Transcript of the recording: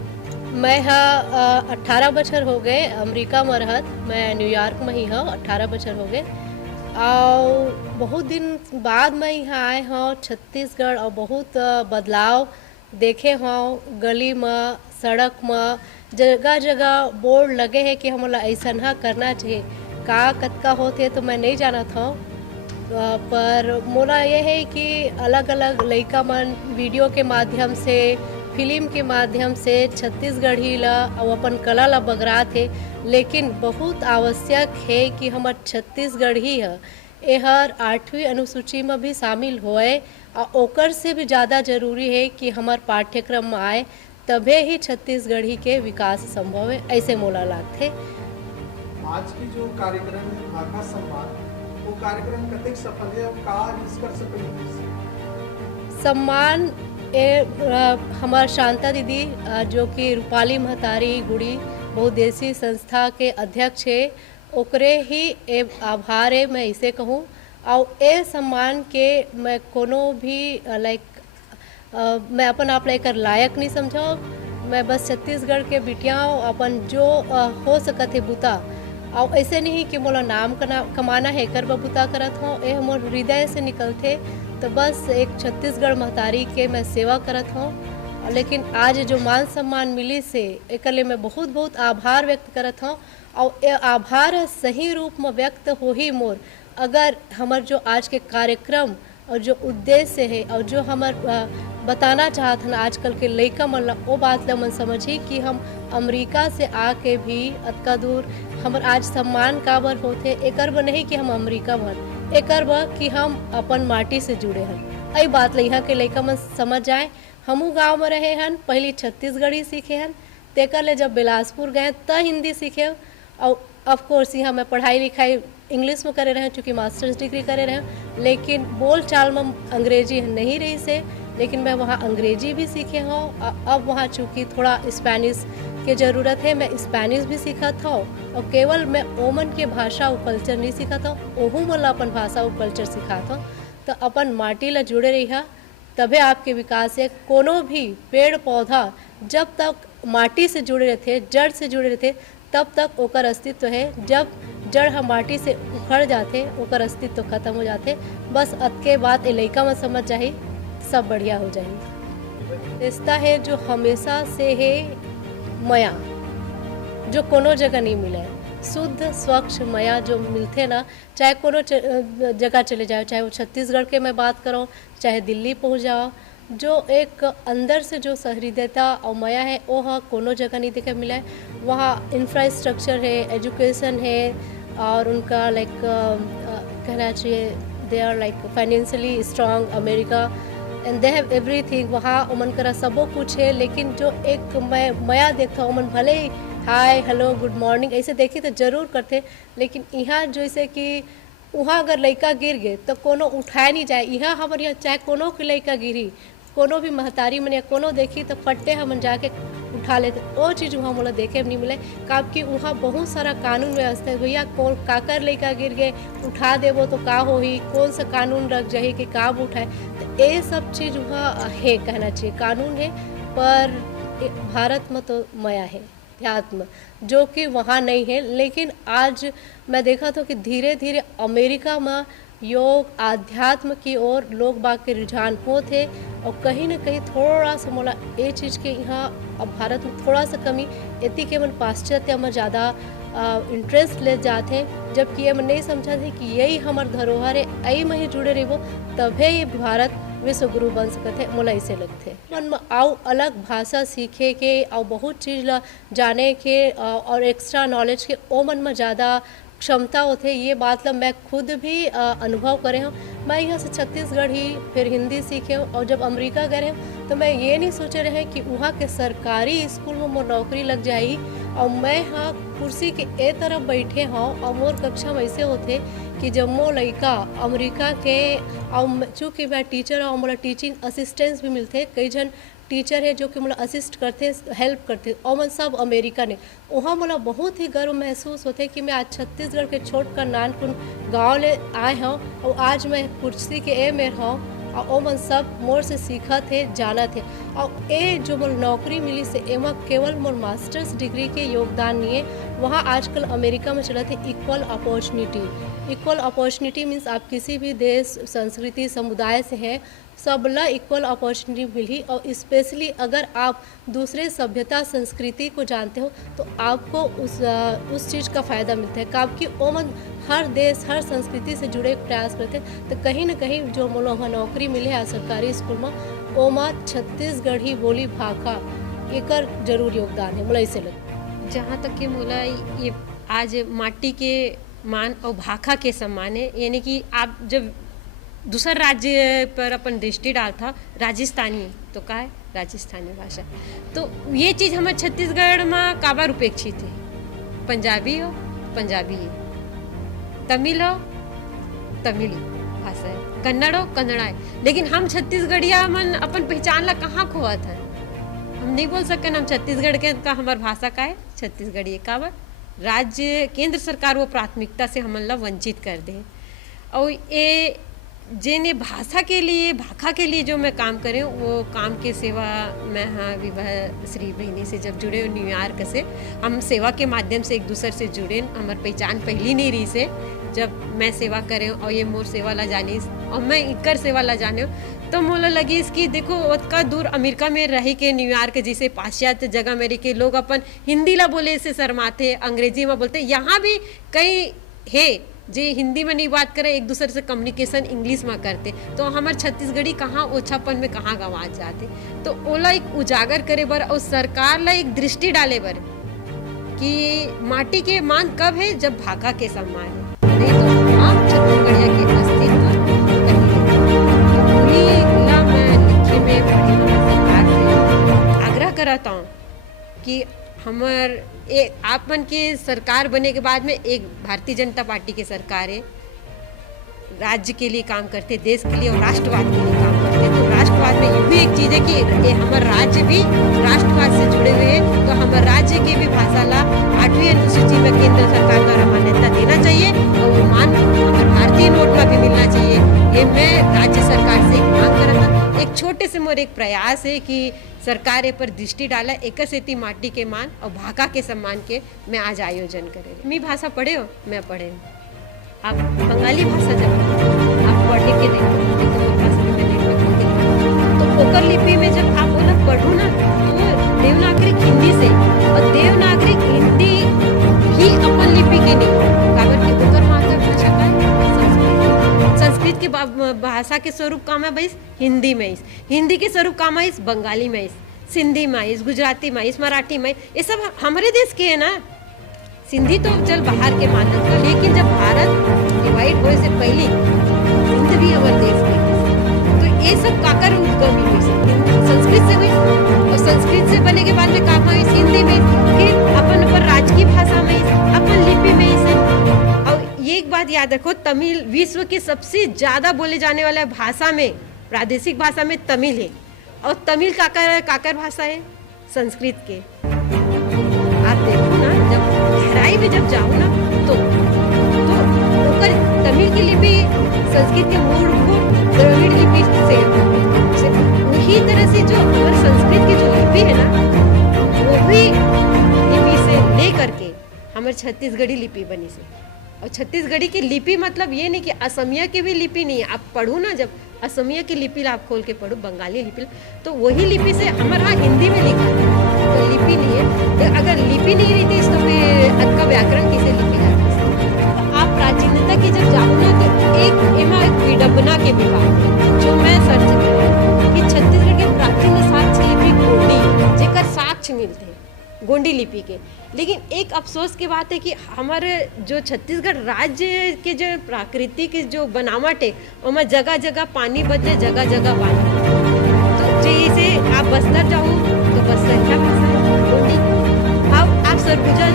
मैं हाँ 18 बछर हो गए अमेरिका में रहत। मैं न्यूयॉर्क में ही हूँ, 18 बछर हो गए। और बहुत दिन बाद मैं यहाँ आए हूँ छत्तीसगढ़, और बहुत बदलाव देखे हूँ। गली में, सड़क में, जगह जगह बोर्ड लगे हैं कि हमला ऐसा करना चाहिए। का कतका होते तो मैं नहीं जाना था। पर मोला ये है कि अलग अलग लइका मन वीडियो के माध्यम से, फिल्म के माध्यम से छत्तीसगढ़ी ला और अपन कला ला बगरात है। लेकिन बहुत आवश्यक है कि हमार छत्तीसगढ़ी है एहर 8वीं अनुसूची में भी शामिल होए, और ओकर से भी ज़्यादा जरूरी है कि हमार पाठ्यक्रम में आए, तभे ही छत्तीसगढ़ी के विकास संभव है, ऐसे मोला लागथे। आज की जो कार्यक्रम है भाखा सम्मान, वो कार्यक्रम कतेक सफल है और का रिस कर सकते सम्मान हमार शांता दीदी जो कि रूपाली महतारी गुड़ी बहुउद्देशीय संस्था के अध्यक्ष है, ओकरे ही आभार है, मैं इसे कहूँ। और ए सम्मान के मैं कोनो भी मैं अपन आप लेकर लायक नहीं समझो। मैं बस छत्तीसगढ़ के बिटिया अपन जो हो सकत है बुता, और ऐसे नहीं कि मोला नाम कमाना है कर बबूता करत हूँ। ये मोर हृदय से निकलते, तो बस एक छत्तीसगढ़ महतारी के मैं सेवा करत हूँ। लेकिन आज जो मान सम्मान मिली से एक मैं बहुत बहुत आभार व्यक्त करत हूँ। और ये आभार सही रूप में व्यक्त हो ही मोर, अगर हमार जो आज के कार्यक्रम और जो उद्देश्य है और जो हमार बताना चाहत हन आजकल के लइका मन ला, वो बात ला मन समझी कि हम अमेरिका से आके भी अतका दूर हमर आज सम्मान काबर होथे। एकर बर नहीं कि हम अमेरिका भर, एकर बर कि हम अपन माटी से जुड़े हन। आई बात ला यहाँ के लइका मन समझ जाए। हमू गांव में रहे हन, पहली छत्तीसगढ़ी सीखे हन, तेकर ले जब बिलासपुर गए त हिंदी सीखे। और ऑफ कोर्स यहाँ मैं पढ़ाई लिखाई इंग्लिश में करे रहे, चूँकि मास्टर्स डिग्री करे रहे, लेकिन बोल चाल में अंग्रेजी नहीं रही से। लेकिन मैं वहाँ अंग्रेजी भी सीखे हूँ। अब वहाँ चूँकि थोड़ा स्पेनिश के ज़रूरत है, मैं स्पेनिश भी सीखा था। और केवल मैं ओमन के भाषा और कल्चर नहीं सीखा था, ओहू मला अपन भाषा और कल्चर सिखा था। तो अपन माटी ला जुड़े रही, तबे आपके विकास है। कोनो भी पेड़ पौधा जब तक माटी से जुड़े रहते, जड़ से जुड़े रहते, तब तक ओकर अस्तित्व है। जब जड़ हम माटी से उखड़ जाते, ओकर अस्तित्व खत्म हो जाते। बस अतके बात लइका में समझ जाही, सब बढ़िया हो जाही। रिश्ता है जो हमेशा से है माया, जो कोनो जगह नहीं मिले। शुद्ध स्वच्छ माया जो मिलते ना, चाहे कोनो जगह चले जाओ, चाहे वो छत्तीसगढ़ के मैं बात करूँ, चाहे दिल्ली पहुँच जाओ, जो एक अंदर से जो सहृदयता और माया है, वो हाँ कोनो जगह नहीं देखे मिला है। वहाँ इंफ्रास्ट्रक्चर है, एजुकेशन है, और उनका कहना चाहिए they are financially strong America, and they have everything. वहाँ उमन करा सबो कुछ है। लेकिन जो एक मैं माया देखता हूँ, उमन भले ही हाय हेलो गुड मॉर्निंग ऐसे देखी तो जरूर करते, लेकिन यहाँ जैसे कि वहाँ अगर लड़का गिर गए तो कोनो उठाए नहीं जाए। यहाँ हमारे यहाँ चाहे कोनो के लड़का गिरी, कोनो भी महतारी मन या कोनो देखी तो फट्टे हमन जाके उठा लेते। वो चीज़ वहाँ मोला देखे नहीं मिले, काबकि वहाँ बहुत सारा कानून व्यवस्था है। भैया कौन काकर लड़का गिर गए, उठा देवो तो का होही, कौन सा कानून रख जाही कि काब उठाए। तो ये सब चीज़ वहाँ है, कहना चाहिए कानून है। पर भारत में तो माया है, अध्यात्म, जो कि वहाँ नहीं है। लेकिन आज मैं देखा था कि धीरे धीरे अमेरिका में योग आध्यात्म की ओर लोग बाग के रुझान हो थे, और कहीं ना कहीं थोड़ा सा मोला ये चीज़ के यहाँ अब भारत में थोड़ा सा कमी इतनी के मन पाश्चात्य में ज़्यादा इंटरेस्ट ले जाते हैं। जबकि ये मैं नहीं समझा थी कि यही हमार धरोहर है, यही में ही जुड़े रहो, तभी ये भारत विश्व गुरु बन सकते हैं। मोला इसे लगते मन में आओ अलग भाषा सीखे के और बहुत चीज़ ला जाने के और एक्स्ट्रा नॉलेज के ओ मन में ज़्यादा क्षमता होते। ये बात ला मैं खुद भी अनुभव करे हूँ। मैं यहाँ से छत्तीसगढ़ ही फिर हिंदी सीखे हूँ, और जब अमेरिका गए हूँ तो मैं ये नहीं सोचे रहे कि वहाँ के सरकारी स्कूल में मोर नौकरी लग जाएगी, और मैं हाँ कुर्सी के ए तरफ बैठे हूँ, और मोर कक्षा में ऐसे होते कि जब मो लड़का अमेरिका के, और चूँकि मैं टीचर हूँ, मोला टीचिंग असिस्टेंस भी मिलते। कई जन टीचर है जो कि मोला असिस्ट करते, हेल्प करते, और मन सब अमेरिका ने। वहाँ मोला बहुत ही गर्व महसूस होते कि मैं आज छत्तीसगढ़ के छोट कर नानकुन गाँव ले आए हूँ, और आज मैं कुर्सी के ए में हूँ, और ओमन सब मोर से सीखा थे जाना थे और ए जो मोर नौकरी मिली से एमा केवल मोर मास्टर्स डिग्री के योगदान नहीं है। वहाँ आजकल अमेरिका में चला थे इक्वल अपॉर्चुनिटी मीन्स आप किसी भी देश संस्कृति समुदाय से हैं सबला इक्वल अपॉर्चुनिटी मिली और स्पेशली अगर आप दूसरे सभ्यता संस्कृति को जानते हो तो आपको उस चीज़ का फ़ायदा मिलता है क्योंकि ओमन हर देश हर संस्कृति से जुड़े प्रयास करते हैं। तो कहीं ना कहीं जो मोला वहाँ नौकरी मिले है सरकारी स्कूल में ओमा छत्तीसगढ़ी बोली भाषा एकर जरूर योगदान है मोला इसे लगे। जहाँ तक कि मोला ये आज माटी के मान और भाखा के सम्मान है, यानी कि आप जब दूसरा राज्य पर अपन दृष्टि डालता राजस्थानी तो का है राजस्थानी भाषा, तो ये चीज़ हमारे छत्तीसगढ़ में काबार उपेक्षित है। पंजाबी हो पंजाबी है, तमिल हो तमिली भाषा है, कन्नड़ हो कन्नड़ा है, लेकिन हम छत्तीसगढ़िया मन अपन पहचान ला कहाँ खोआ था। हम नहीं बोल सकते हम छत्तीसगढ़ के का हमार भाषा का है छत्तीसगढ़ी काबर राज्य केंद्र सरकार वो प्राथमिकता से हमन ला वंचित कर दे। और ये जिन्हें भाषा के लिए भाखा के लिए जो मैं काम करें वो काम के सेवा मैं हाँ विवाह श्री बहनी से जब जुड़े न्यूयॉर्क से हम सेवा के माध्यम से एक दूसरे से जुड़े। हमार पहचान पहली नहीं रही से जब मैं सेवा करें और ये मोर सेवा ला जानी और मैं इकर सेवा ला जाने तो मोला लगी इसकी देखो उतना दूर अमेरिका में रही के न्यूयॉर्क जैसे पाश्चात्य जगह मेरे के लोग अपन हिंदी ला बोले से शर्माते अंग्रेजी में बोलते। यहाँ भी कई है जे हिंदी में नहीं बात करे एक दूसरे से कम्युनिकेशन इंग्लिश में करते, तो हमारे छत्तीसगढ़ी कहाँ ओछापन में कहाँ गंवा जाते। तो ओला एक उजागर करे बर और सरकार ला एक दृष्टि डाले बर कि माटी के मान कब है जब भाखा के सम्मान है, नहीं तो आप छत्तीसगढ़िया के अस्तित्व मैं लिखे में सरकार से आग्रह करता हूँ कि हमार आप मन के सरकार बने के बाद में एक भारतीय जनता पार्टी के सरकार है, राज्य के लिए काम करते, देश के लिए और राष्ट्रवाद के लिए काम करते। तो राष्ट्रवाद में ये भी एक चीज़ है कि हमारा राज्य भी राष्ट्रवाद से जुड़े हुए हैं, तो हमारे राज्य की भी भाषा ला 8वीं अनुसूची में केंद्र सरकार द्वारा मान्यता देना चाहिए और वो मान हमारे भारतीय नोट में भी मिलना चाहिए। ये मैं राज्य सरकार से मांग कर था। एक छोटे से मोर एक प्रयास है कि सरकार पर दृष्टि डाला एक सेती माटी के मान और भाखा के सम्मान के मैं आज आयोजन करे। मी भाषा पढ़े हो मैं पढ़े हूँ, आप बंगाली भाषा जब आप पढ़े के देखो तो ओकर लिपि में जब आप बोला पढ़ो ना तो देवनागरिक हिंदी से और देवनागरिक हिंदी ही अपन लिपि के नहीं काबर के ओकर मातृभाषा का संस्कृत के भाषा के स्वरूप काम है भाई हिंदी में इस हिंदी के स्वरूप काम है इस बंगाली में इस सिंधी में इस गुजराती में इस मराठी में ये सब हमारे देश के है ना। सिंधी तो चल बाहर के मानक था, लेकिन जब भारत डिवाइड होने से पहले सिंध भी हमारे देश में तो ये सब काकर उद्गम हुई संस्कृत से हुई और संस्कृत से बने के बाद में काम हुई हिंदी में, फिर अपन पर राजकीय भाषा में अपन लिपि में इसे। और ये एक बात याद रखो तमिल विश्व की सबसे ज्यादा बोले जाने वाला भाषा में प्रादेशिक भाषा में तमिल है और तमिल काकर भाषा है संस्कृत के। आप देखो ना जब गहराई में जब जाओ ना तो तमिल की लिपि संस्कृत के मूलभूत द्रविड़ लिपि से उसी तरह से जो हमारे संस्कृत की जो लिपि है ना वो भी लिपि से ले करके हमारे छत्तीसगढ़ी लिपि बनी से। और छत्तीसगढ़ी की लिपि मतलब ये नहीं कि असमिया की भी लिपि नहीं है। आप पढ़ो ना जब असमिया की लिपि आप खोल के पढ़ो बंगाली लिपि तो वही लिपि से हमारे यहाँ हिंदी में लिखा है तो लिपि नहीं है। तो अगर लिपि नहीं रहती तो फिर अद का व्याकरण किसे लिपि है। आप प्राचीनता की जब जाओ ना तो एक विडंबना के विभाग जो मैं सर्च कर कि छत्तीसगढ़ के प्राचीन साक्ष्य लिपि गोंडी जेकर साक्ष्य मिलते गोंडी लिपि के। लेकिन एक अफसोस की बात है कि हमारे जो छत्तीसगढ़ राज्य के जो प्राकृतिक जो बनावट है उसमें जगह जगह पानी बदले जगह जगह पानी। तो जैसे आप बस्तर जाओ तो बस्तर क्या भाषा है गोंडी। अब आप सरगुजा